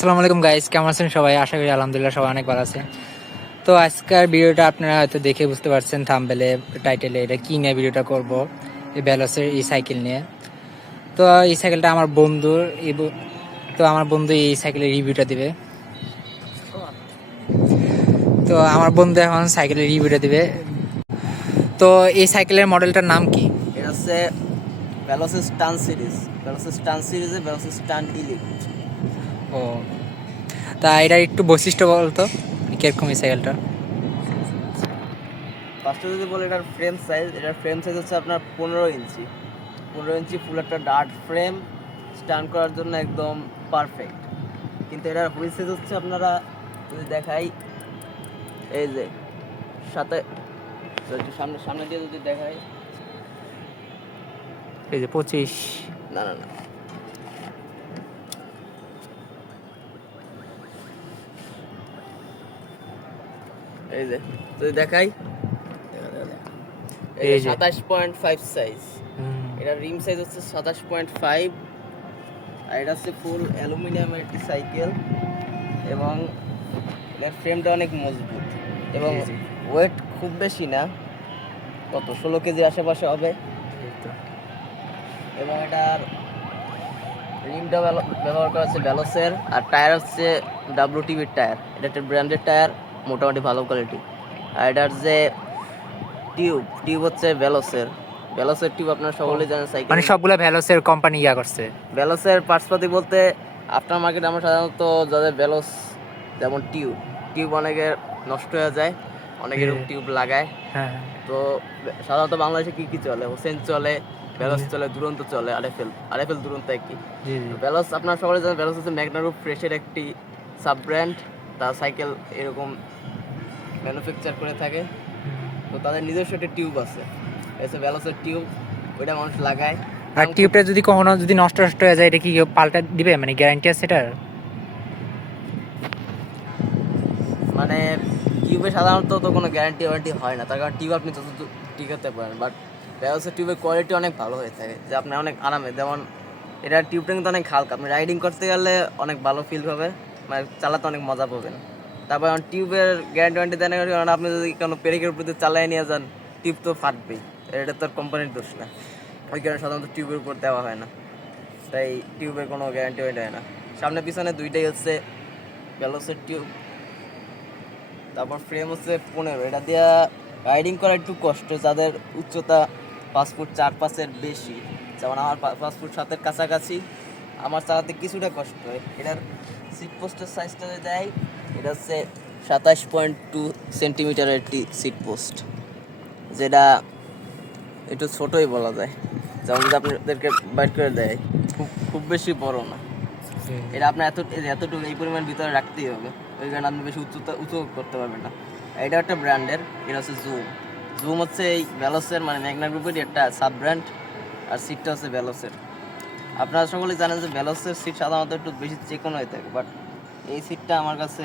আসসালামু আলাইকুম গাইজ কেমন আছেন সবাই? আশা করি আলহামদুলিল্লাহ সবাই অনেক ভালো আছেন। তো আজকের ভিডিওটা আপনারা হয়তো দেখে বুঝতে পারছেন থাম্বেলে টাইটেলে এটা কি নিয়ে ভিডিওটা করব, এই ব্যালসের এই সাইকেল নিয়ে। তো এই সাইকেলটা আমার বন্ধুর তো আমার বন্ধু এই সাইকেলের রিভিউটা দিবে। তো আমার বন্ধু এখন সাইকেলের রিভিউটা দিবে। তো এই সাইকেলের মডেলটার নাম কি? এটা হচ্ছে ভ্যালোসিস টান সিরিজ ভ্যালোসিস টান সিরিজে ভ্যালোসিস টান ইলিট ও। তা এটা একটু বৈশিষ্ট্য বলতো কীরকম এই সাইকেলটা ফার্স্টে যদি বলি এটার ফ্রেম সাইজ এটার ফ্রেম সাইজ হচ্ছে আপনার পনেরো ইঞ্চি। পনেরো ইঞ্চি ফুল একটা ডার্ট ফ্রেম স্টান করার জন্য একদম পারফেক্ট কিন্তু এটার হুইল সাইজ হচ্ছে আপনারা যদি দেখাই এই যে সাথে সামনে সামনে দিয়ে যদি দেখাই। এই যে পঁচিশ। না না না। এই যে যদি দেখাই। এই সাতাশ পয়েন্ট ফাইভ সাইজ এটা রিম সাইজ হচ্ছে সাতাশ পয়েন্ট ফাইভ আর এটা হচ্ছে ফুল অ্যালুমিনিয়ামের একটি সাইকেল এবং এটার ফ্রেমটা অনেক মজবুত। এবং। ওয়েট খুব বেশি না। কত? ষোলো কেজির আশেপাশে হবে। এবং এটার রিমটা ব্যব- ব্যবহার করা হচ্ছে ব্যালোসের আর টায়ার হচ্ছে ডাব্লিউ টিভির টায়ার এটা একটা ব্র্যান্ডের টায়ার মোটামুটি ভালো কোয়ালিটি আর এটার যে টিউব টিউব হচ্ছে ব্যালোসের ব্যালোসের টিউব আপনারা সকলেই জানেন সাইকেল মানে সবগুলা ভ্যালোসের কোম্পানি ইয়া করছে। ব্যালোসের পার্টসপাতি বলতে আফটার মার্কেট আমরা সাধারণত যাদের ব্যালোস যেমন টিউব টিউব অনেকের নষ্ট হয়ে যায় অনেকে। টিউব লাগায়। হ্যাঁ তো সাধারণত বাংলাদেশে কি কি চলে? হোসেন চলে ব্যালোস চলে দুরন্ত চলে আরএফএল আরএফএল দুরন্ত একই ব্যালোস আপনার সকলে জানেন ব্যালোস হচ্ছে ম্যাগনারুপ ফ্রেশের একটি সাব ব্র্যান্ড তার সাইকেল এরকম ম্যানুফ্যাকচার করে থাকে। তো তাদের নিজস্ব একটা টিউব আছে। এসে ব্যালোসের টিউব ওইটা মানুষ লাগায়। আর টিউবটা যদি কখনো যদি নষ্ট নষ্ট হয়ে যায় এটা কি পাল্টা দিবে? মানে গ্যারান্টি আছে এটার? মানে টিউবে সাধারণত তো কোনো গ্যারান্টি ওয়ারেন্টি হয় না। তার কারণ টিউব আপনি যত টিকাতে পারেন। বাট ব্যালোসের টিউবের কোয়ালিটি অনেক ভালো হয়ে থাকে। যে আপনি অনেক আরামে যেমন এটা টিউবটা কিন্তু অনেক হালকা। আপনি রাইডিং করতে গেলে অনেক ভালো ফিল হবে মানে চালাতে অনেক মজা পাবেন। তারপর টিউবের গ্যারান্টি ওয়ারেন্টি দেয় না কারণ আপনি যদি কোনো পেরিকের উপর চালিয়ে নিয়ে যান, টিউব তো ফাটবেই। এটা তো কোম্পানির দোষ না। ওই কারণে সাধারণত টিউবের উপর দেওয়া হয় না। তাই টিউবের কোনো গ্যারান্টি ওয়ারেন্টি হয় না। সামনে পিছনে দুইটাই হচ্ছে ব্যালোসের টিউব, তারপর ফ্রেম হচ্ছে পনেরো। এটা দিয়ে রাইডিং করা একটু কষ্ট, যাদের উচ্চতা পাঁচ ফুট চার পাঁচের বেশি। যেমন আমার পাঁচ ফুট সাতের কাছাকাছি আমার চালাতে কিছুটা কষ্ট হয়। এটার সিট পোস্টের সাইজটা দেয় এটা হচ্ছে সাতাশ পয়েন্ট টু সেন্টিমিটারের একটি সিট পোস্ট যেটা একটু ছোটোই বলা যায়। যেমন যদি আপনাদেরকে বাইট করে দেয় খুব খুব বেশি বড় না। এটা আপনার এত এতটুকু এই পরিমাণ ভিতরে রাখতেই হবে। ওই কারণে আপনি বেশি উচ্চতা উঁচু করতে পারবেন না। এটা একটা ব্র্যান্ডের এটা হচ্ছে জুম জুম হচ্ছে এই ব্যালোসের মানে ম্যাগনা গ্রুপেরই একটা সাব ব্র্যান্ড আর সিটটা হচ্ছে ব্যালোসের আপনারা সকলে জানেন যে ব্যালোসের সিট সাধারণত একটু বেশি চেকন হয়ে থাকে বাট এই সিটটা আমার কাছে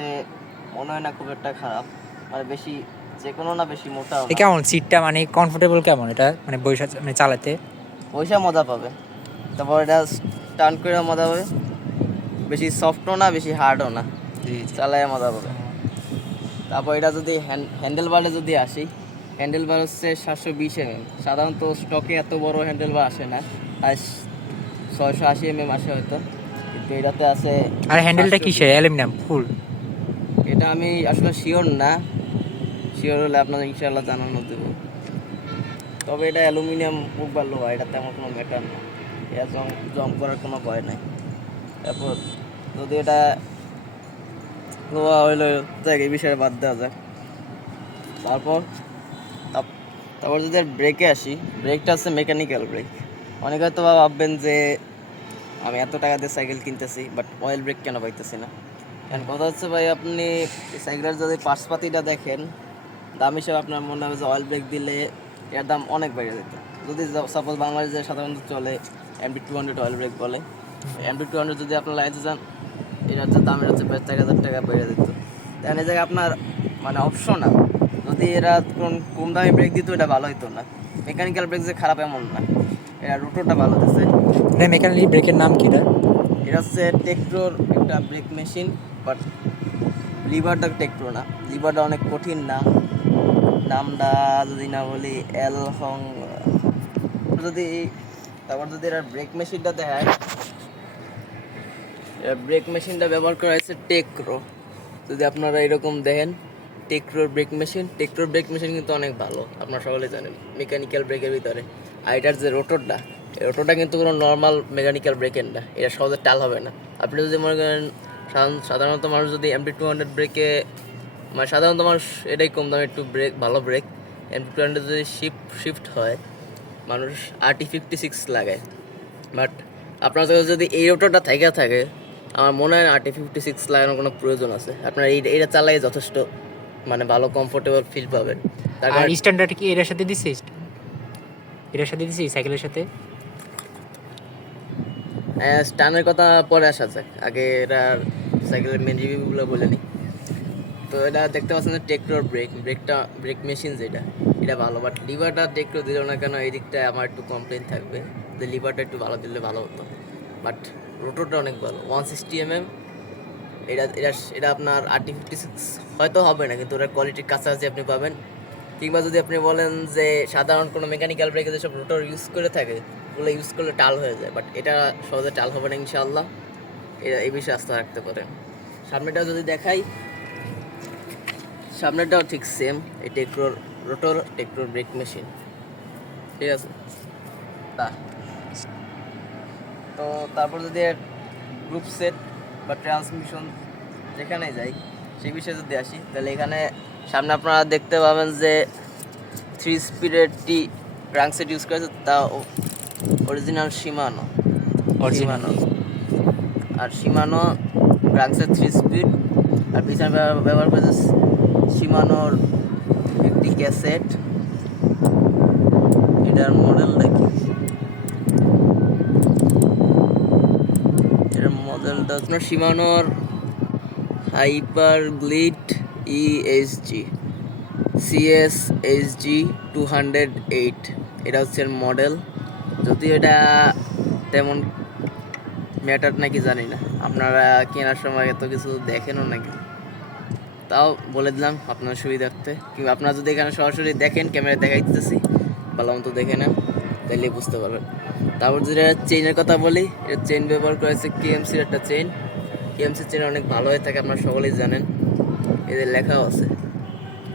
মনে হয় না খুব একটা খারাপ। মানে বেশি চেকনও না বেশি মোটা এ কেমন? সিটটা মানে কমফোর্টেবল কেমন? এটা মানে বৈশা মানে চালাতে? পয়সা মজা পাবে। তারপর এটা টার্ন করে মজা পাবে। বেশি সফটও না বেশি হার্ডও না। চালায় মজা পাবে। তারপর এটা যদি হ্যান্ডেল বারে যদি আসি হ্যান্ডেল বার হচ্ছে সাতশো বিশ এমএম সাধারণত স্টকে এত বড় হ্যান্ডেল বার আসে না। আর ছয়শো আশি এমএম আসে হয়তো। কিন্তু এটাতে আছে আর হ্যান্ডেলটা 520 কিসের? অ্যালুমিনিয়াম ফুল এটা আমি আসলে শিওর না। শিওর হলে আপনাদের ইনশাল্লাহ জানানো দেবো। তবে এটা অ্যালুমিনিয়াম হোক বা লোহা এটা তেমন কোনো ম্যাটার না। এটা জং জং করার কোনো ভয় নাই। তারপর যদি এটা লোহা হইলে দেখ এই বিষয়ে বাদ দেওয়া যাক। তারপর তারপর যদি ব্রেকে আসি ব্রেকটা হচ্ছে মেকানিক্যাল ব্রেক অনেকে হয়তো ভাববেন যে আমি এত টাকা দিয়ে সাইকেল কিনতেছি বাট অয়েল ব্রেক কেন পাইতেছি না? কারণ কথা হচ্ছে ভাই, আপনি সাইকেলের যদি পার্সপাতিটা দেখেন, দাম হিসেবে আপনার মনে হবে যে অয়েল ব্রেক দিলে এর দাম অনেক বেড়ে যেত। যদি সাপোজ বাংলাদেশে সাধারণত চলে MD two hundred oil brake বলে এমডি টু হান্ড্রেড যদি আপনার লাগাইতে যান এটা হচ্ছে দামের হচ্ছে প্রায় চার হাজার টাকা বেড়ে যেত। এই জায়গায় আপনার মানে অপশনাল যদি এরা কোন কম দামে ব্রেক দিত, এটা ভালো হতো না। মেকানিক্যাল ব্রেক যে খারাপ এমন না। এরা রুটোটা ভালো দিচ্ছে এটা মেকানিক ব্রেকের নাম কি এটা এটা হচ্ছে টেকটোর একটা ব্রেক মেশিন বাট লিভারটা টেকপ্রো না। লিভারটা অনেক কঠিন নাম নামটা যদি না বলি, এল হং যদি তারপর যদি এর ব্রেক মেশিনটা দেখায় ব্রেক মেশিনটা ব্যবহার করা হয়েছে টেকরো। যদি আপনারা এরকম দেখেন, টেকরোর ব্রেক মেশিন টেকরোর ব্রেক মেশিন কিন্তু অনেক ভালো। আপনারা সকলে জানেন মেকানিক্যাল ব্রেকের ভিতরে। আর এটার যে রোটরটা রোটরটা কিন্তু কোনো নর্মাল মেকানিক্যাল ব্রেকের না। এটা সহজে টাল হবে না। আপনি যদি মনে করেন, সাধারণ- সাধারণত মানুষ যদি এমডি টু হান্ড্রেড ব্রেকে মানে সাধারণত মানুষ এটাই কম দামে একটু ব্রেক ভালো ব্রেক এমডি টু হান্ড্রেড যদি শিফট শিফট হয়, মানুষ আরটি ফিফটি সিক্স লাগায়। বাট আপনার কাছে যদি এই অটোটা থেকে থাকে, আমার মনে হয় না আরটি ফিফটি সিক্স লাগানোর কোনো প্রয়োজন আছে। আপনার এই এটা চালাই যথেষ্ট মানে ভালো কমফোর্টেবল ফিল পাবেন। তার আর স্ট্যান্ডার্ড কি এটার সাথে দিছিস? এটার সাথে দিছিস? সাইকেলের সাথে? স্টানের কথা পরে আসা যাক। আগে এটার সাইকেলের মেন রিভিউগুলো বলে নিই। তো এটা দেখতে পাচ্ছেন যে টেক্টোর ব্রেক ব্রেকটা ব্রেক মেশিন যেটা এটা ভালো বাট লিভারটা টেক্টো দিল না কেন, এই দিকটা আমার একটু কমপ্লেন থাকবে যে লিভারটা একটু ভালো দিলে ভালো হতো। বাট রোটরটা অনেক ভালো ওয়ান সিক্সটি এম এম এটা এটা এটা আপনার আরটি ফিফটি সিক্স হয়তো হবে না, কিন্তু ওটার কোয়ালিটির কাছাকাছি আপনি পাবেন। কিংবা যদি আপনি বলেন যে সাধারণ কোনো মেকানিক্যাল ব্রেকে যেসব রোটর ইউজ করে থাকে ওগুলো ইউজ করলে টাল হয়ে যায় বাট এটা সহজে টাল হবে না ইনশাআল্লাহ। এটা এই বিষয়ে আস্থা রাখতে পারেন সামনেটা যদি দেখাই, সামনেটাও ঠিক সেম এই টেক্রোর রোটর টেক্রোর ব্রেক মেশিন ঠিক আছে? তা, তো তারপর যদি গ্রুপ সেট বা ট্রান্সমিশন যেখানে যাই, সেই বিষয়ে যদি আসি, তাহলে এখানে সামনে আপনারা দেখতে পাবেন যে থ্রি স্পিডের টি ক্রাঙ্ক সেট ইউজ করেছে তা অরিজিনাল সীমানো সীমানো আর সীমানো ক্রাঙ্কসের থ্রি স্পিড আর পিছনে ব্যবহার- করেছে সীমানোর একটি ক্যাসেট এটার মডেলটা কি এটার মডেলটা আপনার সীমানোর hyper glide ESG CS HG two hundred eight এটা হচ্ছে মডেল যদিও এটা তেমন ম্যাটার নাকি জানি না। আপনারা কেনার সময় এত কিছু দেখেনও নাকি? তাও বলে দিলাম আপনার সুবিধার্থে। কিংবা আপনারা যদি এখানে সরাসরি দেখেন ক্যামেরা দেখাই দিতেছি ভালো মতো দেখে নেন তাহলে বুঝতে পারবেন। তারপর যেটা চেইনের কথা বলি, এটা চেইন ব্যবহার করেছে কেএমসির একটা চেইন কেএমসির চেইন অনেক ভালো হয়ে থাকে, আপনারা সকলেই জানেন। এদের লেখাও আছে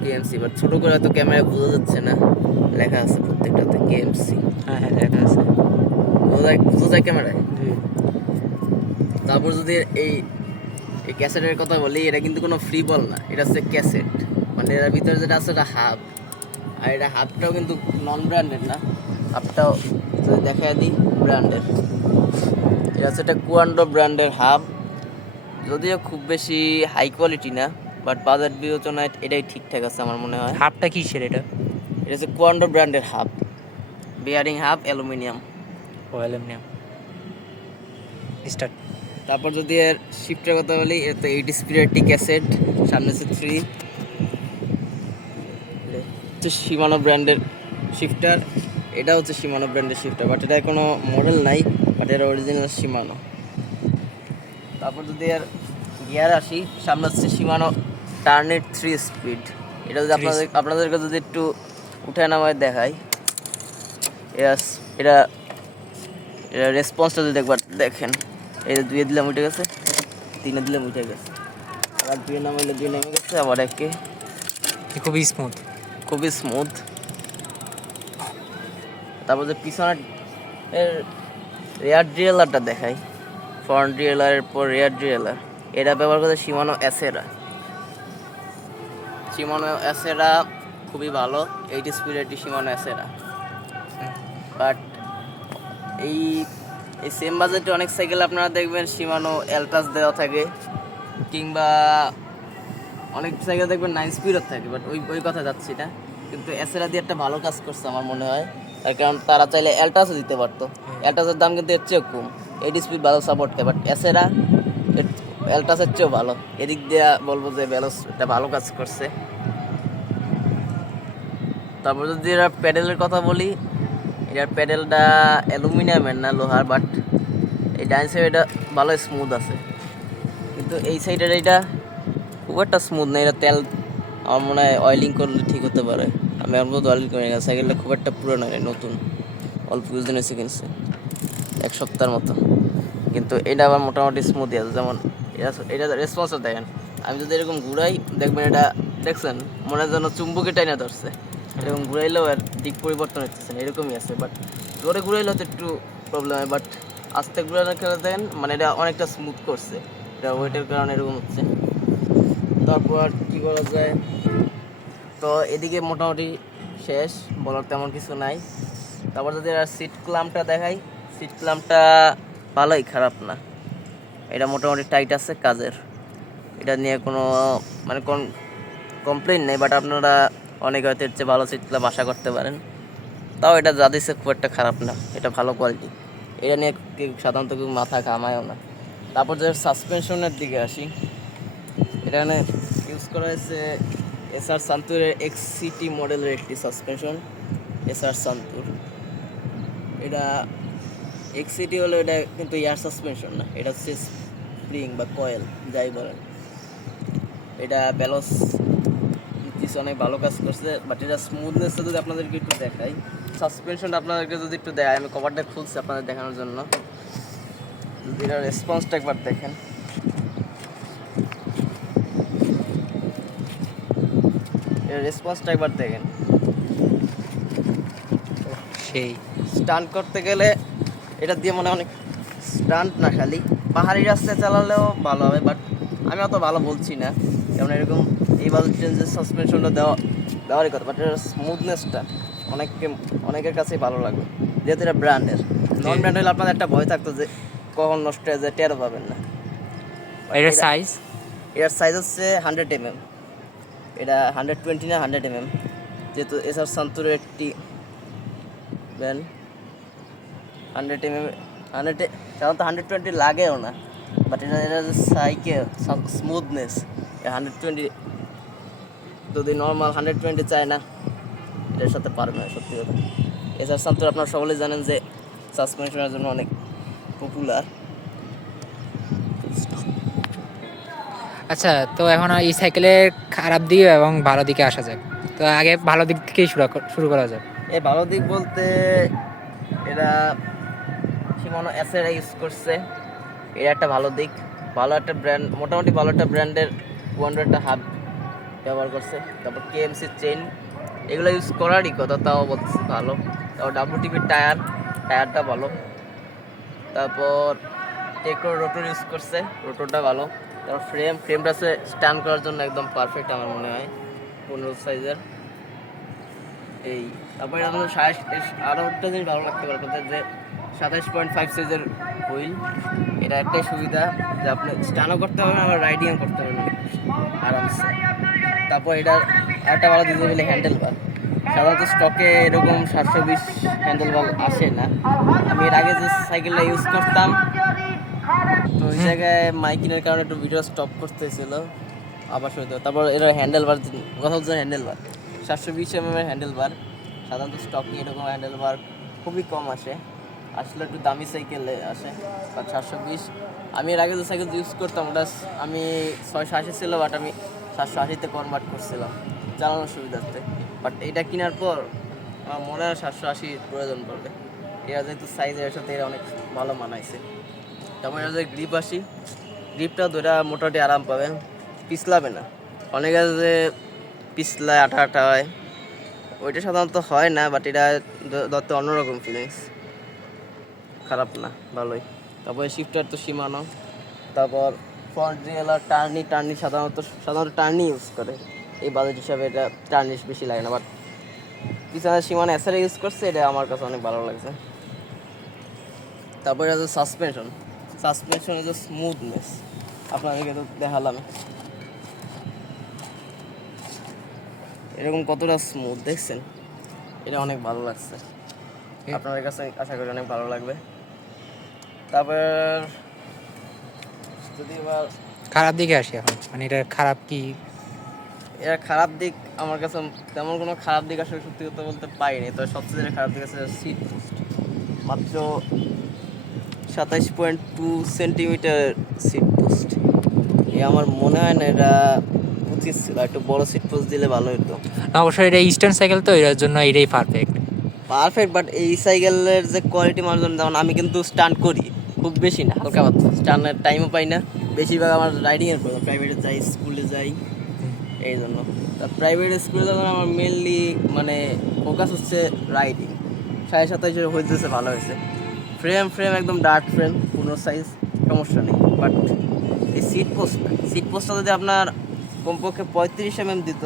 কেএমসি বাট ছোটো করে হয়তো ক্যামেরা বোঝা যাচ্ছে না। লেখা আছে প্রত্যেকটাতে কেএমসি হ্যাঁ হ্যাঁ দেখা আছে। বোঝা ক্যামেরায়? তারপর যদি এই এই ক্যাসেটের কথা বলি এটা কিন্তু কোনো ফ্রি বল না এটা হচ্ছে ক্যাসেট। মানে এর ভিতরে যেটা আছে এটা হাব আর এটা হাবটাও কিন্তু নন ব্র্যান্ডেড না হাবটাও যদি দেখা দিই ব্র্যান্ডেড এটা হচ্ছে একটা কুয়ান্ডো ব্র্যান্ডের হাব যদিও খুব বেশি হাই কোয়ালিটি না বাট বাজার বিবেচনায় এটাই ঠিকঠাক আছে আমার মনে হয়। হাফটা কিসের এটা? এটা হচ্ছে কুয়ান্ডো ব্র্যান্ডের হাব বিয়ারিং হাব অ্যালুমিনিয়াম ও অ্যালুমিনিয়াম স্টার্ট তারপর যদি এর শিফটের কথা বলি এর তো এইট স্পিডের টি ক্যাসেট সামনে হচ্ছে থ্রি হচ্ছে সীমানো ব্র্যান্ডের শিফটার এটা হচ্ছে সীমানো ব্র্যান্ডের শিফটার বাট এটা কোনো মডেল নাই বাট এর অরিজিনাল সীমানো তারপর যদি এর গিয়ার আসি সামনে হচ্ছে সীমানো টার্নেট থ্রি স্পিড এটা যদি আপনাদের আপনাদেরকে যদি একটু উঠে নামায় দেখাই। এটা এটা এটা রেসপন্সটা যদি একবার দেখেন এই যে দুয়ে দিলাম উঠে গেছে তিনে দিলাম উঠে গেছে। আবার দুয়ে নামাইলে দুই নেমে গেছে আবার একে। খুবই স্মুথ খুবই স্মুথ তারপর যে পিছনের এর রেয়ার ড্রিয়েলারটা দেখাই। ফ্রন্ট ড্রিয়েলারের পর রেয়ার ড্রিয়েলার এটা ব্যবহার করছে সীমানো অ্যাসেরা সীমানো অ্যাসেরা খুবই ভালো। এইট স্পিডের সীমানো অ্যাসেরা বাট এই এই সেম বাজেটে অনেক সাইকেল আপনারা দেখবেন সীমানো এলটাস দেওয়া থাকে, কিংবা অনেক সাইকেল দেখবেন নাইন স্পিডও থাকে বাট ওই ওই কথা যাচ্ছি না। কিন্তু এসেরা দিয়ে একটা ভালো কাজ করছে আমার মনে হয়, তার কারণ তারা চাইলে এলটাসও দিতে পারতো। এলটাসের দাম কিন্তু এর চেয়েও কম এইট স্পিড ভালো সাপোর্ট খায় বাট এসেরা এলটাসের চেয়েও ভালো। এদিক দিয়ে বলব যে ব্যালোস একটা ভালো কাজ করছে। তারপর যদি প্যাডেলের কথা বলি এটার প্যাডেলটা অ্যালুমিনিয়ামের না লোহার বাট এই ডাইন সাইড এটা ভালো স্মুথ আছে। কিন্তু এই সাইডের এটা খুব একটা স্মুথ না, এটা তেল আমার মনে হয় অয়েলিং করলে ঠিক হতে পারে। আমি আমার মতো অয়েলিং করি না সাইকেলটা খুব একটা পুরনো নয়, নতুন। অল্প কিছুদিন এসে কিনছে এক সপ্তাহের মতো। কিন্তু এটা আবার মোটামুটি স্মুথই আছে, যেমন এটা এটা রেসপন্সও দেখেন আমি যদি এরকম ঘুরাই, দেখবেন এটা, দেখছেন, মনে হয় যেন চুম্বুকে টাইনা ধরছে। এরকম ঘুরাইলেও আর দিক পরিবর্তন হচ্ছে, এরকমই আছে বাট জোরে ঘুরাইলেও তো একটু প্রবলেম হয় বাট আস্তে ঘুরানোর খেলে দেখেন মানে এটা অনেকটা স্মুথ করছে, এটা ওয়েটের কারণে এরকম হচ্ছে। তারপর কি করা যায়, তো এদিকে মোটামুটি শেষ, বলার তেমন কিছু নাই। তারপর যদি সিট ক্লামটা দেখাই সিট ক্লামটা ভালোই খারাপ না। এটা মোটামুটি টাইট আছে কাজের। এটা নিয়ে কোনো মানে কোন কমপ্লেন নেই বাট আপনারা অনেক হয়তো এর চেয়ে ভালো সিট ক্লাম আশা করতে পারেন। তাও এটা যা দিচ্ছে খুব একটা খারাপ না, এটা ভালো কোয়ালিটি এটা নিয়ে সাধারণত কেউ মাথা ঘামায়ও না। তারপর যে সাসপেনশনের দিকে আসি, এখানে ইউজ করা হয়েছে এসআর সান্তুরের এক্স সিটি মডেলের একটি সাসপেনশন এসআর সান্তুর এটা এক্স সিটি হলো এটা কিন্তু এয়ার সাসপেনশন না, এটা হচ্ছে স্প্রিং বা কয়েল যাই বলেন। এটা ব্যালস কিছু অনেক ভালো কাজ করছে বাট এটা স্মুথনেসটা যদি আপনাদেরকে একটু দেখাই সাসপেনশনটা আপনাদেরকে যদি একটু দেয় আমি কভারটা খুলছি আপনাদের দেখানোর জন্য। যদি এটা রেসপন্সটা একবার দেখেন। এর রেসপন্সটা একবার দেখেন। সেই। স্টান্ট করতে গেলে এটা দিয়ে মনে হয় অনেক স্টান্ট না খালি। পাহাড়ি রাস্তায় চালালেও ভালো হবে বাট আমি অত ভালো বলছি না। যেমন এরকম এই বাজার ট্রেনের সাসপেনশনটা দেওয়া দেওয়ারই কথা বাট এটার স্মুথনেসটা অনেককে অনেকের কাছেই ভালো লাগবে যেহেতু এটা ব্র্যান্ডের নন ব্র্যান্ড হলে আপনাদের একটা ভয় থাকতো যে কখন নষ্ট হয়ে যায় টেরও পাবেন না। এটার সাইজ এটার সাইজ হচ্ছে হান্ড্রেড এমএম এটা হান্ড্রেড টোয়েন্টি না হান্ড্রেড এমএম যেহেতু এসআর সান্তুরের একটি ব্যান্ড হান্ড্রেড এমএম হান্ড্রেড সাধারণত হান্ড্রেড টোয়েন্টি লাগেও না। বাট এটা এটা যে সাইকেল স্মুথনেস হান্ড্রেড টোয়েন্টি যদি নর্মাল হান্ড্রেড টোয়েন্টি চায় না এটার সাথে পারবে না সত্যি কথা। এসআর সান্তুর আপনারা সকলেই জানেন যে সাসপেনশনের জন্য অনেক পপুলার আচ্ছা তো এখন এই সাইকেলের খারাপ দিকে এবং ভালো দিকে আসা যাক। তো আগে ভালো দিক থেকেই শুরু কর- শুরু করা যাক। এই ভালো দিক বলতে এরা সীমানো অ্যাসের ইউজ করছে। এটা একটা ভালো দিক। ভালো একটা ব্র্যান্ড মোটামুটি ভালো একটা ব্র্যান্ডের একটা হাব ব্যবহার করছে। তারপর কেএমসি চেইন এগুলো ইউজ করারই কথা, তাও বলছে ভালো। তারপর ডাব্লিউটিপির টায়ার টায়ারটা ভালো। তারপর টেকরো রোটর ইউজ করছে রোটরটা ভালো। তারপর ফ্রেম ফ্রেমটা হচ্ছে স্ট্যান্ড করার জন্য একদম পারফেক্ট আমার মনে হয়, পনেরো সাইজের এই, তারপরে আমাদের আরও একটা জিনিস ভালো লাগতে পারে আপনাদের যে সাতাইশ পয়েন্ট ফাইভ সাইজের হুইল এটা একটাই সুবিধা যে আপনি স্টানও করতে পারবেন, আবার রাইডিংও করতে পারবেন আরামসে। তারপর এটা একটা ভালো দিতে বলে হ্যান্ডেল বার সাধারণত স্টকে এরকম সাতশো বিশ হ্যান্ডেল বার আসে না। আমি এর আগে যে সাইকেলটা ইউজ করতাম তো ওই জায়গায় মাইকিনের কারণে একটু ভিডিও স্টপ করতেছিল আবার শুরু তারপর এর হ্যান্ডেল বার কথা হচ্ছে হ্যান্ডেল বার সাতশো বিশ এম এর হ্যান্ডেল বার সাধারণত স্টকে এরকম হ্যান্ডেল বার খুবই কম আসে। আসলে একটু দামি সাইকেলে আসে সাতশো বিশ আমি এর আগে যে সাইকেল ইউজ করতাম ওটা আমি ছয়শো আশি ছিল বাট আমি সাতশো আশিতে কনভার্ট করছিলাম চালানোর সুবিধার্থে বাট এটা কেনার পর, আমার মনে হয় সাতশো আশির প্রয়োজন পড়বে। এরা যেহেতু সাইজের সাথে এরা অনেক ভালো মানাইছে। তারপর এটা যে গ্রিপ আসি গ্রিপটা দুটা মোটামুটি আরাম পাবে। পিছলাবে না। অনেক আছে পিছলায় আঠা আঠা হয়। ওইটা সাধারণত হয় না বাট এটা ধরতে অন্যরকম ফিলিংস খারাপ না, ভালোই। তারপরে শিফটার তো সীমানো। তারপর ফ্রন্ট রিয়েলার টার্নি টার্নি সাধারণত সাধারণত টার্নি ইউজ করে। এই বাজেট হিসাবে এটা টার্নিশ বেশি লাগে না বাট পিছনে সীমানা এসআর ইউজ করছে এটা আমার কাছে অনেক ভালো লাগছে। তারপরে আছে সাসপেনশন সাসপেনশনের যে স্মুথনেস আপনাদেরকে তো দেখালাম। এরকম কতটা স্মুথ দেখছেন? এটা অনেক ভালো লাগছে। আপনাদের কাছে আশা করি অনেক ভালো লাগবে। তারপর যদি এবার খারাপ দিকে আসি এখন? মানে এটা খারাপ কি? এর খারাপ দিক আমার কাছে তেমন কোনো খারাপ দিক আসলে সত্যি কথা বলতে পাইনি। তো সবচেয়ে যেটা খারাপ দিক আছে সিট পোস্ট মাত্র সাতাইশ point two centimetre seat post এ আমার মনে হয় না এটা উচিত ছিল। একটু বড় সিট পোস্ট দিলে ভালো হতো না, অবশ্যই এটা ইস্টার্ন সাইকেল তো এটার জন্য এটাই পারফেক্ট পারফেক্ট বাট এই সাইকেলের যে কোয়ালিটি মানুষ যেমন আমি কিন্তু স্টান্ট করি। খুব বেশি না, হালকা স্টানের টাইমও পাই না। বেশিরভাগ আমার রাইডিংয়ের প্রয়োজন প্রাইভেটে যাই স্কুলে যাই, এই জন্য। তা প্রাইভেট স্কুলে যখন আমার মেনলি মানে ফোকাস হচ্ছে রাইডিং সাড়ে সাতাইশে হইতেছে, ভালো হয়েছে। ফ্রেম ফ্রেম একদম ডার্ট ফ্রেম কোনো সাইজ সমস্যা নেই। বাট এই সিট পোস্ট সিট পোস্টটা যদি আপনার কমপক্ষে পঁয়ত্রিশ এম এম দিত,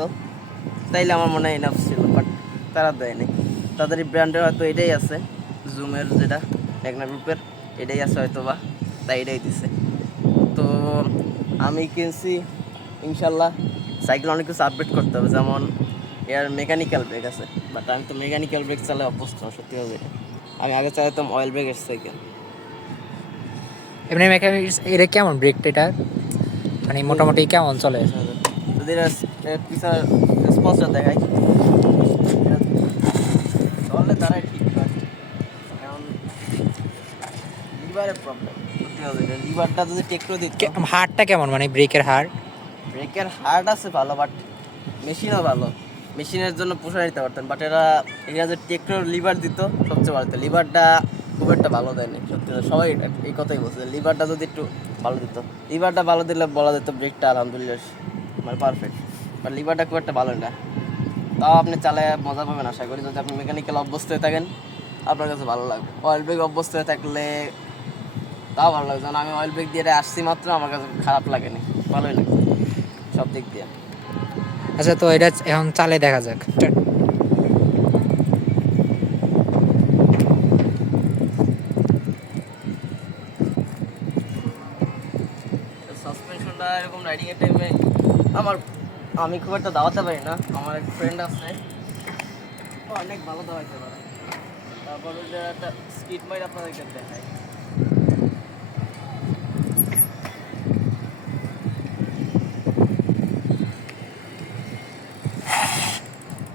তাইলে আমার মনে হয় এনাফ ছিল। বাট তারা দেয়নি। তাদের ব্র্যান্ডের হয়তো এটাই আছে জুমের যেটা টেকনা গ্রুপের এটাই আছে হয়তো বা তাই এটাই দিছে। তো আমি কিনছি ইনশাল্লাহ সাইকেল অনেক কিছু আপডেট করতে হবে যেমন এর মেকানিক্যাল ব্রেক আছে। বাট আমি তো মেকানিক্যাল ব্রেক চালাই অভ্যস্ত সত্যি কথা যেটা আমি আগে চালাতাম অয়েল ব্রেকের সাইকেল। এমনি মেকানিক্স এটা কেমন ব্রেকটা এটা মানে মোটামুটি কেমন চলে? যদি পিছনে রেসপন্সটা দেখাই তাহলে তারাই ঠিক হয় এখন লিভারের প্রবলেম লিভারটা যদি টেকনো দিত হারটা কেমন? মানে ব্রেকের হার ব্রেকের হার্ড আছে ভালো বাট মেশিনও ভালো। মেশিনের জন্য পোষায় নিতে পারতেন বাট এরা এরা যে টেকনোর লিভার দিত সবচেয়ে ভালো। লিভারটা খুব একটা ভালো দেয়নি সত্যি সবাই এটা- এই কথাই বলছে লিভারটা যদি একটু ভালো দিত। লিভারটা ভালো দিলে বলা যেত ব্রেকটা আলহামদুলিল্লাহ মানে পারফেক্ট বাট লিভারটা খুব একটা ভালো না। তাও আপনি চালায় মজা পাবেন আশা করি। যদি আপনি মেকানিক্যাল অভ্যস্ত হয়ে থাকেন আপনার কাছে ভালো লাগবে। অয়েল ব্রেক অভ্যস্ত হয়ে থাকলে তাও ভালো লাগছে কারণ আমি অয়েল ব্রেক দিয়ে এটা আসছি মাত্র আমার কাছে খারাপ লাগেনি। ভালোই লাগে সব দিক দিয়ে। আচ্ছা তো এটা এখন চালে দেখা যাক। সাসপেনশনটা এরকম রাইডিং এর টাইমে আমার আমি খুব একটা দাওয়াতে পারি না। আমার এক ফ্রেন্ড আছে অনেক ভালো দাওয়াইতে পারে। তারপরে একটা স্কিট মাইট আপনাদেরকে দেখায় বাহ ভালোই হয়েছে এটা এরকম তারপর একটা গুলি মাইটা দেখাইতে পারি আপনাদেরকে ভেতরটা ভালো গুলি মারতে পারি ভালো এখন উঠবে না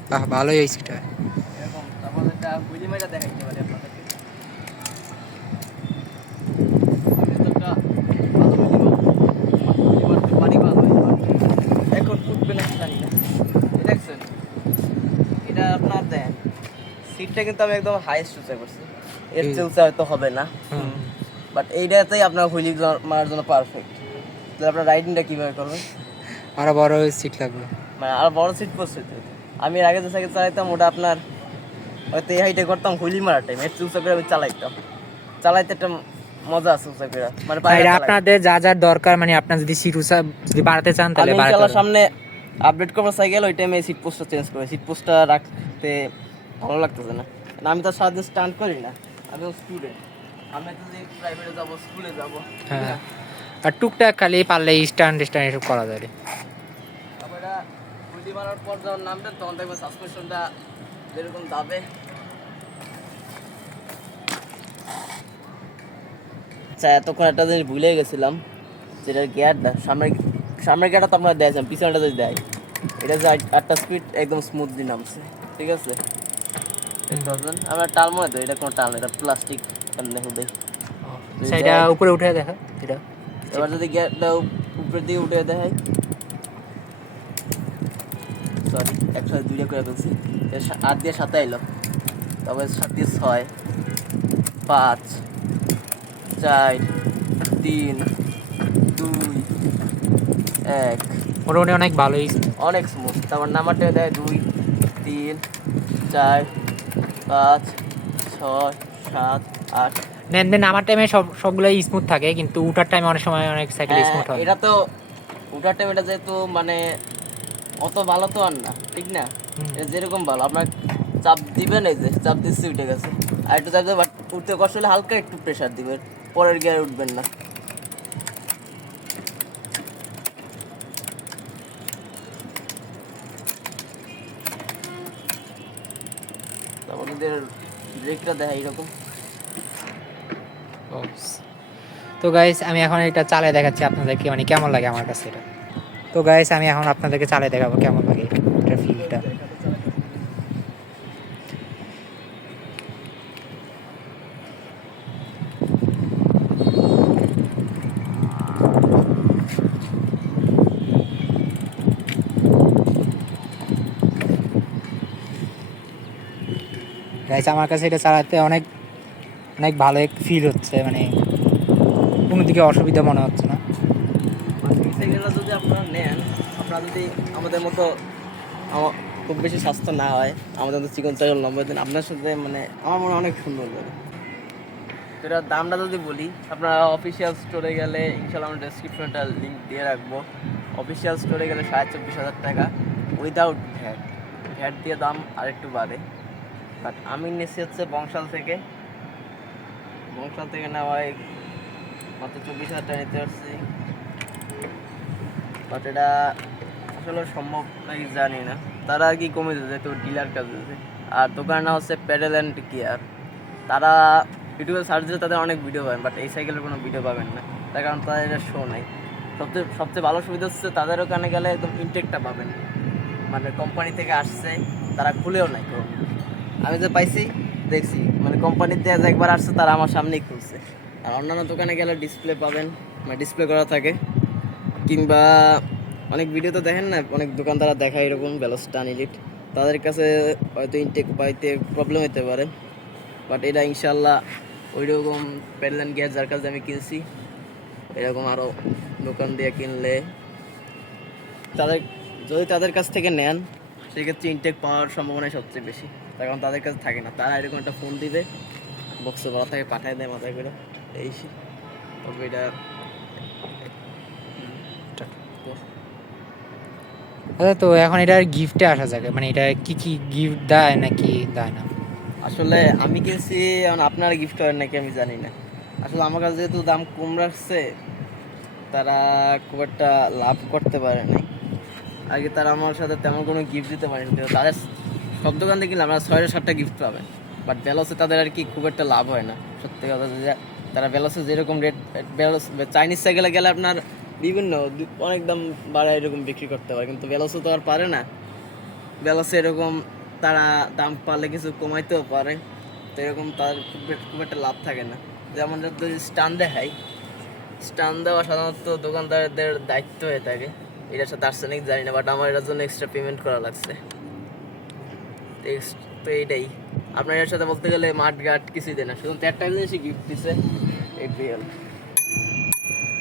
এই দেখছেন এটা আপনার দেন। সিটটা কিন্তু আমি একদম উঁচা করছি। এর চেয়ে উঁচা হয়তো হবে না। বাট এইটাতেই আপনার হুইলি মারার জন্য পারফেক্ট তাহলে আপনার রাইডিংটা কীভাবে করবেন? আরও বড় সিট লাগবে। মানে আর বড় সিট পড়ছে। আমি এর আগে যে সাইকেল চালাইতাম ওটা আপনার হয়তো এই হাইটে করতাম হুইলি মারার টাইম এর উঁচা করে আমি চালাইতাম। চালাইতে একটা মজা আছে উঁচা করে মানে আপনাদের যা যার দরকার মানে আপনার যদি সিট উঁচা যদি বাড়াতে চান তাহলে বাড়াতে সামনে আপডেট করব সাইকেল ওই টাইমে সিট পোস্টটা চেঞ্জ করে সিট পোস্টটা রাখতে ভালো লাগতেছে না। না আমি তো সারাদিন স্টান্ট করি না। আমি স্টুডেন্ট আমি তো প্রাইভেটে যাব স্কুলে যাব হ্যাঁ। আর টুকটাক খালি পারলে স্ট্যান্ড স্ট্যান্ড এসব করা যায় গুলি মারার পর যখন নামবেন তখন দেখবেন সাসপেনশনটা যেরকম দাবে আচ্ছা এতক্ষণ একটা জিনিস ভুলে গেছিলাম যেটার গিয়ারটা সামনের সামনের গিয়ারটা তো আপনারা দিয়েছেন পিছনটা যদি দেয় এটা যে আটটা স্পিড একদম স্মুথলি নামছে ঠিক আছে? আমার টাল মনে তো এটা কোনো টাল এটা প্লাস্টিক হুদে সেটা উপরে উঠে দেখা এটা। এবার যদি গিয়ারটা উপরের দিকে উঠে দেখাই। একসাথে দুইটা করে ফেলছি। এর আট দিয়ে সাথে এলো। তারপরে সাত দিয়ে ছয় পাঁচ চার তিন দুই এক। মোটামুটি অনেক ভালোই। অনেক স্মুথ তারপর নাম্বারটা দেয় দুই তিন চার পাঁচ ছয় সাত আট। দেন দেন আমার টাইমে সব সবগুলোই স্মুথ থাকে কিন্তু উঠার টাইমে অনেক সময় অনেক সাইকেল হ্যাঁ, স্মুথ হয়। এটা তো উঠার টাইম এটা যেহেতু মানে অত ভালো তো আর না ঠিক না? যেরকম ভালো আপনার চাপ দিবেন এই যে চাপ দিচ্ছি উঠে গেছে। আর একটু চাপ দেবে উঠতে কষ্ট হলে হালকা একটু প্রেশার দিবেন পরের গিয়ারে উঠবেন না। ব্রেকটা এরকম। তো গাইস আমি এখন এটা চালে দেখাচ্ছি আপনাদেরকে মানে কেমন লাগে আমার কাছে এটা। তো গাইস আমি এখন আপনাদেরকে চালিয়ে দেখাবো কেমন লাগে এটা ফিলটা গাইস আমার কাছে এটা চালাতে অনেক অনেক ভালো ফিল হচ্ছে মানে কোনো দিকে অসুবিধা মনে হচ্ছে আপনারা যদি আমাদের মতো খুব বেশি স্বাস্থ্য না হয়, আমাদের মতো চিকন চাকল লম্বা দিন আপনার সাথে মানে আমার মনে অনেক সুন্দর লাগে এটার দামটা যদি বলি, আপনারা অফিসিয়াল স্টোরে গেলে ইনশাল্লাহ আমরা ডেসক্রিপশনটা লিঙ্ক দিয়ে রাখব। অফিসিয়াল স্টোরে গেলে সাড়ে চব্বিশ হাজার টাকা উইদাউট ভ্যাট ভ্যাট দিয়ে দাম আরেকটু বাড়ে। বাট আমি নিচ্ছি হচ্ছে বংশাল থেকে। বংশাল থেকে নেওয়ায় মাত্র চব্বিশ হাজার টাকা নিতে পারছি। বাট এটা আসলে সম্ভব নাকি জানি না। তারা আর কি কমে দিয়েছে তো ডিলার কাছে দিয়েছে আর দোকানের নাম হচ্ছে প্যাডেল অ্যান্ড কেয়ার তারা ইউটিউবে সার্চ দিলে তাদের অনেক ভিডিও পাবেন বাট এই সাইকেলের কোনো ভিডিও পাবেন না। তার কারণ তাদের এটা শো নাই। সবচেয়ে সবচেয়ে ভালো সুবিধা হচ্ছে তাদের ওখানে গেলে একদম ইনটেকটা পাবেন। মানে কোম্পানি থেকে আসছে, তারা খুলেও নাই তো আমি যে পাইছি, দেখছি। মানে কোম্পানিতে যে একবার আসছে, তারা আমার সামনেই খুলছে। আর অন্যান্য দোকানে গেলে ডিসপ্লে পাবেন। মানে ডিসপ্লে করা থাকে। কিংবা অনেক ভিডিও তো দেখেন না, অনেক দোকানদারা দেখায় এরকম ব্যালস টান ইলিট তাদের কাছে হয়তো ইনটেক পাইতে প্রবলেম হতে পারে। বাট এটা ইনশাল্লাহ ওই রকম প্যাডেল গ্যাস যার কাছে আমি কিনছি, এরকম আরও দোকান দিয়ে কিনলে তাদের, যদি তাদের কাছ থেকে নেন, সেক্ষেত্রে ইনটেক পাওয়ার সম্ভাবনাই সবচেয়ে বেশি। তার কারণ তাদের কাছে থাকে না। তারা এরকম একটা ফোন দিবে বক্সে বলা থাকে, পাঠায় দেয় মাথায় করে। এই। তবে এটা আচ্ছা তো এখন এটার গিফটে আসা যাবে মানে এটা কি কি গিফট দেয় নাকি দেয় না? আসলে আমি কিনছি এখন আপনারা গিফট করেন নাকি আমি জানি না। আসলে আমার কাছে যেহেতু দাম কম রাখছে, তারা খুব একটা লাভ করতে পারে নাই। আগে তারা আমার সাথে তেমন কোনো গিফট দিতে পারেনি তাদের সব দোকান থেকে আমরা ছয়টা সাতটা গিফট পাবেন। বাট বেলসে তাদের আর কি খুব একটা লাভ হয় না, সত্যি কথা তারা বেলসে যেরকম রেট বেলস চাইনিজ সাইকেলে গেলে আপনার বিভিন্ন অনেক দাম বাড়ায় এরকম বিক্রি করতে পারে, কিন্তু বেলসে তো আর পারে না। বেলাসে এরকম তারা দাম পারলে কিছু কমাইতেও পারে, তো এরকম তার খুব একটা লাভ থাকে না। যেমন যদি স্টান দেখাই, স্টান দেওয়া সাধারণত দোকানদারদের দায়িত্ব হয়ে থাকে। এটার সাথে আসছে নাকি জানি না বাট আমার এটার জন্য এক্সট্রা পেমেন্ট করা লাগছে। তো এইটাই। আপনার এর সাথে বলতে গেলে মাঠ গাট কিছুই দেয় না, শুধু একটা জিনিসই গিফট দিছে, এই বেল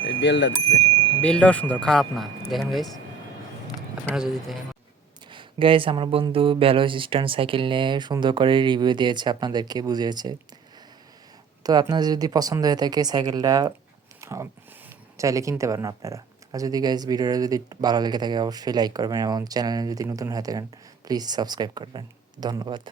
এই বিএলটা দিছে। বিলটাও সুন্দর, খারাপ না। দেখেন গাইস আপনারা যদি দেখেন। গাইস আমার বন্ধু ভ্যালো স্ট্যান্ড সাইকেল নিয়ে সুন্দর করে রিভিউ দিয়েছে, আপনাদেরকে বুঝিয়েছে। তো আপনার যদি পছন্দ হয়ে থাকে সাইকেলটা চাইলে কিনতে পারেন আপনারা। আর যদি গাইস ভিডিওটা যদি ভালো লেগে থাকে, অবশ্যই লাইক করবেন এবং চ্যানেলে যদি নতুন হয়ে থাকেন প্লিজ সাবস্ক্রাইব করবেন। ধন্যবাদ।